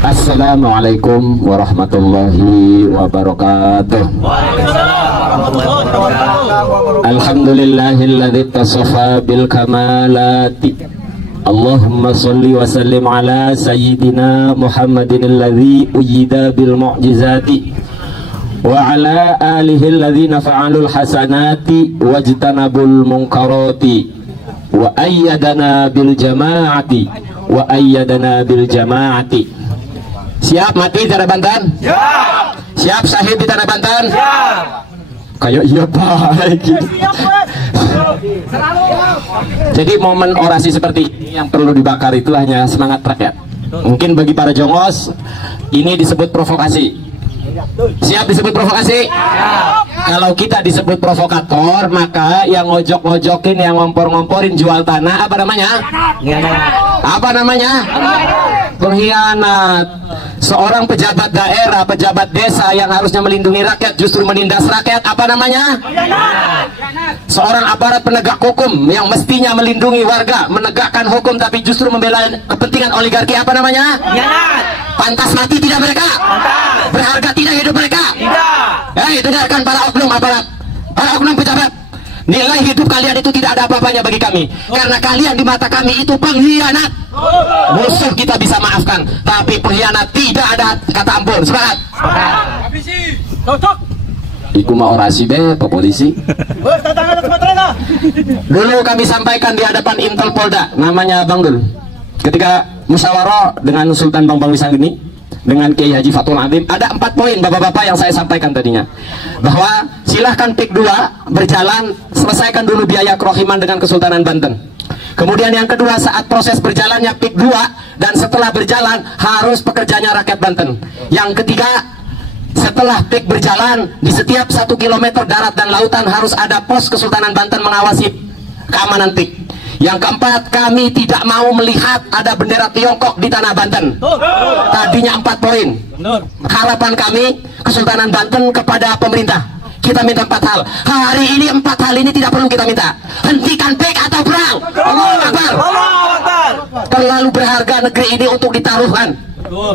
Assalamualaikum warahmatullahi wabarakatuh. Alhamdulillahilladzi tasafa bil kamalati. Allahumma sholli wa sallim ala sayyidina Muhammadin alladzi uyyida bil mu'jizati wa ala alihi alladzina fa'alul hasanati wajtanabul munkarati wa ayyadana bil jama'ati wa ayyadana bil jama'ati. Siap mati di Tanah Banten? Siap. Siap syahid di Tanah Banten? Siap. Kayak iya baik. Jadi momen orasi seperti ini yang perlu dibakar itu hanya semangat rakyat. Mungkin bagi para jongos ini disebut provokasi. Siap disebut provokasi? Siap. Kalau kita disebut provokator, maka yang ngojok-ngojokin, yang ngompor-ngomporin jual tanah, apa namanya? Apa namanya? Pengkhianat. Seorang pejabat daerah, pejabat desa yang harusnya melindungi rakyat justru menindas rakyat, apa namanya? Seorang aparat penegak hukum yang mestinya melindungi warga, menegakkan hukum tapi justru membela kepentingan oligarki, apa namanya? Pantas mati tidak mereka? Berharga tidak hidup mereka? Tidak. Dengarkan para oknum aparat, para oknum pejabat. Nilai hidup kalian itu tidak ada apa-apanya bagi kami, karena kalian di mata kami itu pengkhianat. Musuh kita bisa maafkan, tapi pengkhianat tidak ada kata ampun. Semangat. Iku mau orasi be, Pak Polisi. Dulu kami sampaikan di hadapan Intel Polda, namanya Bang Dul, ketika musyawarah dengan Sultan Bambang Wisangeni, dengan Kiai Haji Fatul Adim, ada 4 poin bapak-bapak yang saya sampaikan tadinya, bahwa silahkan PIK 2 berjalan, selesaikan dulu biaya kerohiman dengan Kesultanan Banten. Kemudian yang kedua, saat proses berjalannya PIK 2 dan setelah berjalan harus pekerjanya rakyat Banten. Yang ketiga, setelah PIK berjalan di setiap 1 km darat dan lautan harus ada pos Kesultanan Banten mengawasi keamanan PIK. Yang keempat, kami tidak mau melihat ada bendera Tiongkok di Tanah Banten. Tadinya 4 poin. Harapan kami Kesultanan Banten kepada pemerintah, kita minta 4 hal. Hari ini 4 hal ini tidak perlu kita minta. Hentikan PIK atau perang. Allahu Akbar. Terlalu berharga negeri ini untuk ditaruhkan.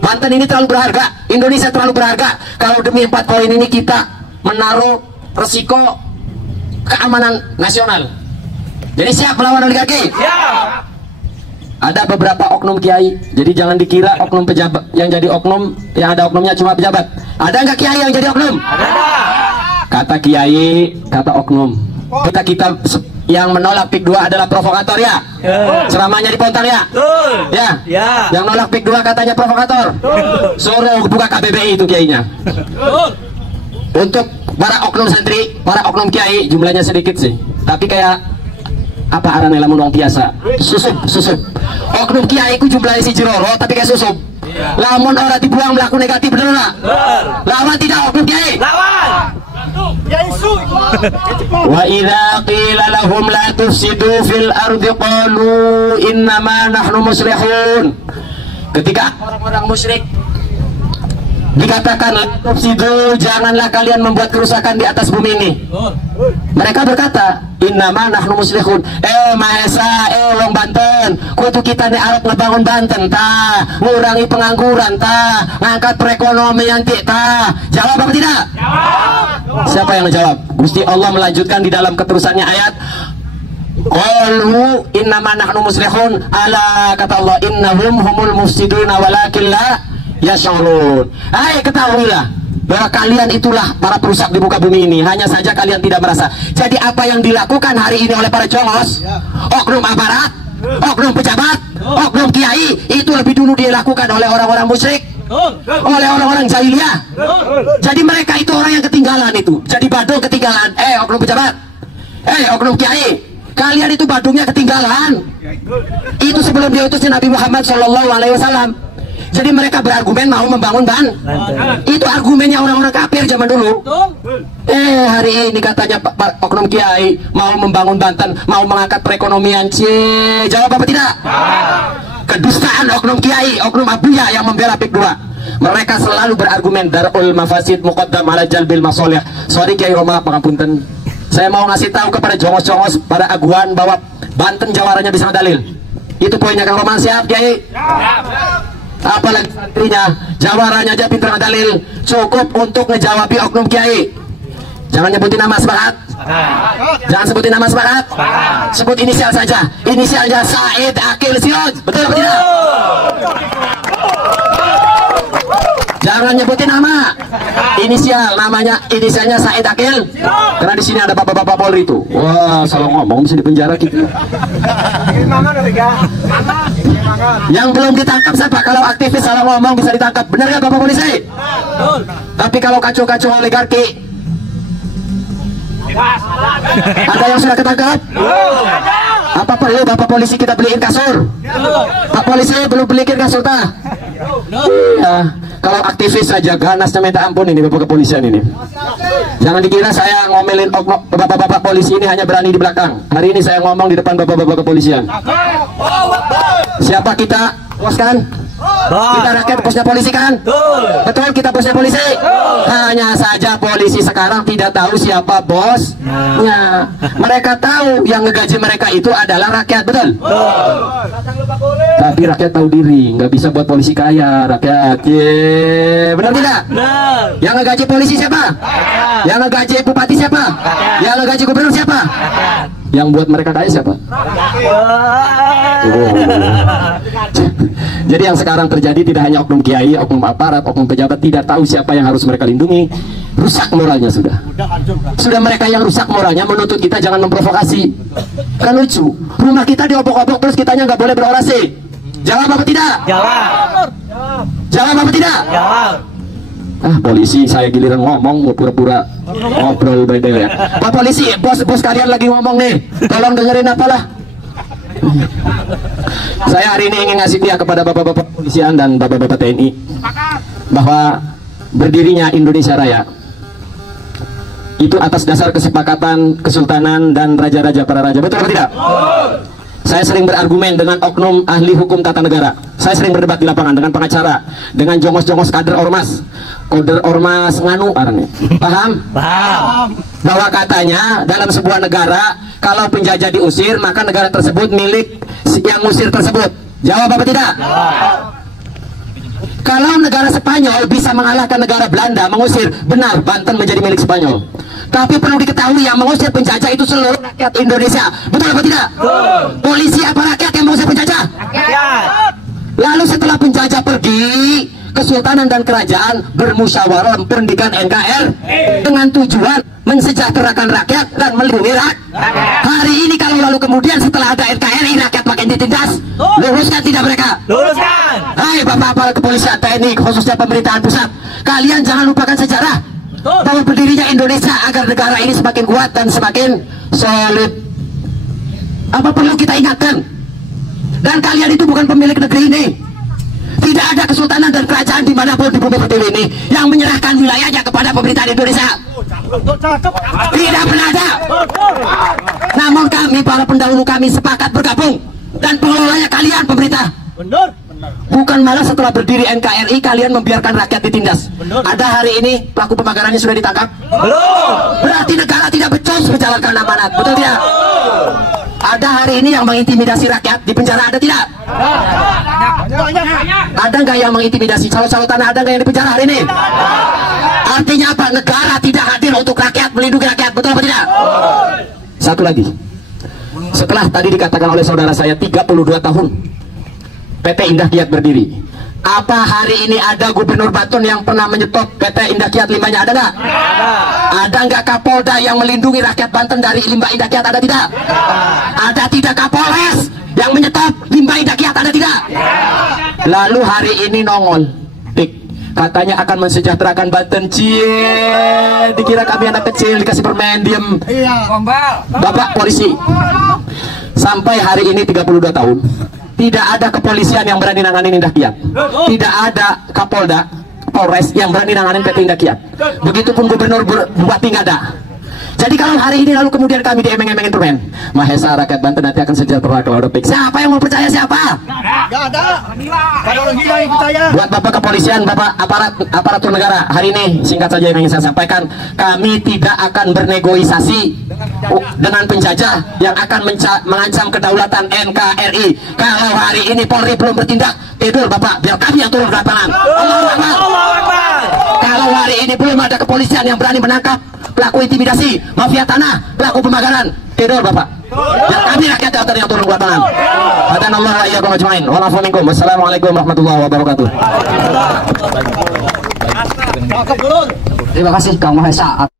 Banten ini terlalu berharga, Indonesia terlalu berharga. Kalau demi 4 poin ini kita menaruh resiko keamanan nasional. Jadi siap melawan oligarki? Siap. Ada beberapa oknum kiai, jadi jangan dikira oknum pejabat yang jadi oknum, yang ada oknumnya cuma pejabat. Ada nggak kiai yang jadi oknum? Ada. Kata kiai, kata oknum. Kita yang menolak PIK 2 adalah provokator ya? Ceramahnya di Pontang ya? Ya? Yang nolak PIK 2 katanya provokator? Suruh buka KBBI itu kiainya. Untuk para oknum santri, para oknum kiai jumlahnya sedikit sih, tapi kayak apa arane lamun wong biasa susup oknum kiai ku jumlahnya si jeroro tapi kayak susup. Lamun orang dibuang melaku negatif bener nggak? Lawan tidak oknum kiai? Lawan. Wa idza qila lahum la tufsidu fil ardi qalu innama nahnu muslihun. Ketika orang-orang musyrik dikatakan tufsidu, janganlah kalian membuat kerusakan di atas bumi ini, mereka berkata innama nahnu muslihun. Maesa wong Banten kudu kita nih arep ngebangun Banten ta, ngurangi pengangguran ta, ngangkat perekonomian ta. Jawab apa tidak? Jawab. Siapa yang menjawab? Gusti Allah melanjutkan di dalam keterusannya ayat qalu innama nahnu muslihun, ala kata Allah innahum humul mufsiduna walakin la yash'urun. Ketahuilah bahwa kalian itulah para perusak di muka bumi ini, hanya saja kalian tidak merasa. Jadi apa yang dilakukan hari ini oleh para jongos, oknum aparat, oknum pejabat, oknum kiai, itu lebih dulu dilakukan oleh orang-orang musyrik, oleh orang-orang jahiliyah. Jadi mereka itu orang yang ketinggalan itu. Jadi Badung ketinggalan. Oknum pejabat, oknum kiai, kalian itu Badungnya ketinggalan. Itu sebelum diutusnya Nabi Muhammad SAW. Jadi mereka berargumen mau membangun Banten. Itu argumennya orang-orang kafir zaman dulu. Hari ini katanya Pak oknum kiai mau membangun Banten, mau mengangkat perekonomian. Jawab apa tidak? Kedustaan oknum kiai, oknum abuya yang membela PIK 2. Mereka selalu berargumen darul mafasid muqaddam ala jalbil masolih. Sorry Kiai Roma, pangapunten. Saya mau ngasih tahu kepada jongos-jongos, pada aguan bahwa Banten jawarannya bisa dalil. Itu poinnya Kang Roman. Siap Kiai? apalagi santrinya, jawarannya aja pintar dalil, cukup untuk ngejawabi oknum kiai. Jangan nyebutin nama, sepakat? Jangan sebutin nama, sepakat? Sebut inisial saja. Inisialnya Said Akil Siroj. Betul atau tidak? Jangan nyebutin nama. Inisial, inisialnya Said Akil. Karena di sini ada bapak-bapak Polri itu. Wah, salah ngomong bisa dipenjara gitu. Yang belum ditangkap siapa? Kalau aktivis salah ngomong bisa ditangkap. Benar nggak Bapak Polisi? Tapi kalau kacau-kacau oligarki, ada yang sudah ketangkap? Apa perlu Bapak Polisi kita beliin kasur? Pak Polisi belum beliin kasur tak? Ya, kalau aktivis saja ganasnya minta ampun ini Bapak Kepolisian ini. Jangan dikira saya ngomelin Bapak-bapak polisi ini hanya berani di belakang. Hari ini saya ngomong di depan Bapak-bapak Kepolisian. Siapa kita? Bos kan? Kita rakyat bosnya polisi kan? Betul, kita bosnya polisi. Hanya saja polisi sekarang tidak tahu siapa bosnya. Mereka tahu yang ngegaji mereka itu adalah rakyat, betul? Tapi rakyat tahu diri, nggak bisa buat polisi kaya, rakyat. Benar tidak? Yang ngegaji polisi siapa? Yang ngegaji bupati siapa? Yang ngegaji gubernur siapa? Yang buat mereka kaya siapa? Jadi yang sekarang terjadi tidak hanya oknum kiai, oknum aparat, oknum pejabat tidak tahu siapa yang harus mereka lindungi. Rusak moralnya sudah. Sudah mereka yang rusak moralnya menuntut kita jangan memprovokasi. Kan lucu. Rumah kita diobok-obok terus kitanya nggak boleh berorasi. Jawab apa tidak? Jawab. Jawab apa tidak? Jawab. Ah, polisi saya giliran ngomong mau pura-pura ngobrol beda ya. Pak polisi, bos kalian lagi ngomong nih. Tolong dengerin apalah. Saya hari ini ingin ngasih dia kepada bapak-bapak polisian dan bapak-bapak TNI bahwa berdirinya Indonesia Raya itu atas dasar kesepakatan kesultanan dan raja-raja para raja. Betul atau tidak? Saya sering berargumen dengan oknum ahli hukum tata negara. Saya sering berdebat di lapangan dengan pengacara, dengan jongos-jongos kader ormas nganu arane. Paham? Paham. Bahwa katanya dalam sebuah negara kalau penjajah diusir maka negara tersebut milik yang ngusir tersebut. Jawab apa tidak? Jawab. Kalau negara Spanyol bisa mengalahkan negara Belanda mengusir, benar Banten menjadi milik Spanyol. Tapi perlu diketahui yang mengusir penjajah itu seluruh rakyat Indonesia. Betul apa tidak? Betul. Polisi apa rakyat yang mengusir penjajah? Rakyat. Lalu setelah penjajah pergi, kesultanan dan kerajaan bermusyawarah memperundingkan NKRI dengan tujuan mensejahterakan rakyat dan melindungi rakyat. Hari ini kalau lalu kemudian setelah ada NKRI rakyat makin ditindas, luruskan tidak mereka? Luruskan. Hai bapak-bapak kepolisian TNI khususnya pemerintahan pusat, kalian jangan lupakan sejarah bahwa berdirinya Indonesia agar negara ini semakin kuat dan semakin solid. Apa perlu kita ingatkan? Dan kalian itu bukan pemilik negeri ini. Tidak ada kesultanan dan kerajaan dimanapun di bumi pertiwi ini yang menyerahkan wilayahnya kepada pemerintahan Indonesia. Tidak pernah ada. Namun kami para pendahulu kami sepakat bergabung dan pengelolanya kalian pemerintah. Bukan malah setelah berdiri NKRI kalian membiarkan rakyat ditindas. Ada hari ini pelaku pemagarannya sudah ditangkap? Belum. Berarti negara tidak becus menjalankan amanat. Betul tidak? Ada hari ini yang mengintimidasi rakyat di penjara, ada tidak? Ada nggak yang mengintimidasi calon-calon tanah, ada nggak yang di penjara hari ini? Artinya apa? Negara tidak hadir untuk rakyat, melindungi rakyat. Betul apa tidak? Satu lagi, setelah tadi dikatakan oleh saudara saya 32 tahun PT Indah Kiat berdiri, apa hari ini ada gubernur Banten yang pernah menyetop PT Indah Kiat limbahnya? Ada nggak? Ada nggak Kapolda yang melindungi rakyat Banten dari limbah Indah Kiat? Ada tidak? Ada tidak Kapolres yang menyetop limbah Indah Kiat? Ada tidak? Lalu hari ini nongol katanya akan mensejahterakan Banten. Cie, dikira kami anak kecil dikasih permen diem. Bapak polisi, sampai hari ini 32 tahun tidak ada kepolisian yang berani nanganin Indah Kiat. Tidak ada Kapolda, Polres yang berani nanganin PT Indah Kiat. Begitupun gubernur, bupati nggak ada. Jadi kalau hari ini lalu kemudian kami diemeng-emengin permen, Mahesa rakyat Banten nanti akan sejahtera kalau udah fix. Siapa yang mau percaya siapa? Gak ada. Kalau orang gila yang percaya. Buat Bapak kepolisian, Bapak aparatur negara, hari ini singkat saja yang ingin saya sampaikan, kami tidak akan bernegosiasi dengan penjajah yang akan mengancam kedaulatan NKRI. Kalau hari ini Polri belum bertindak, tidur Bapak, biar kami yang turun ke lapangan. Allahu Akbar. Kalau hari ini belum ada kepolisian yang berani menangkap pelaku intimidasi, mafia tanah, pelaku pemagaran, tidur Bapak. Dan kami rakyat yang turun ke lapangan. Hadanallahu wa iyyakum ajmain. Wa nafa'u minkum. Wassalamualaikum warahmatullahi wabarakatuh. Terima kasih Kang Mahesa.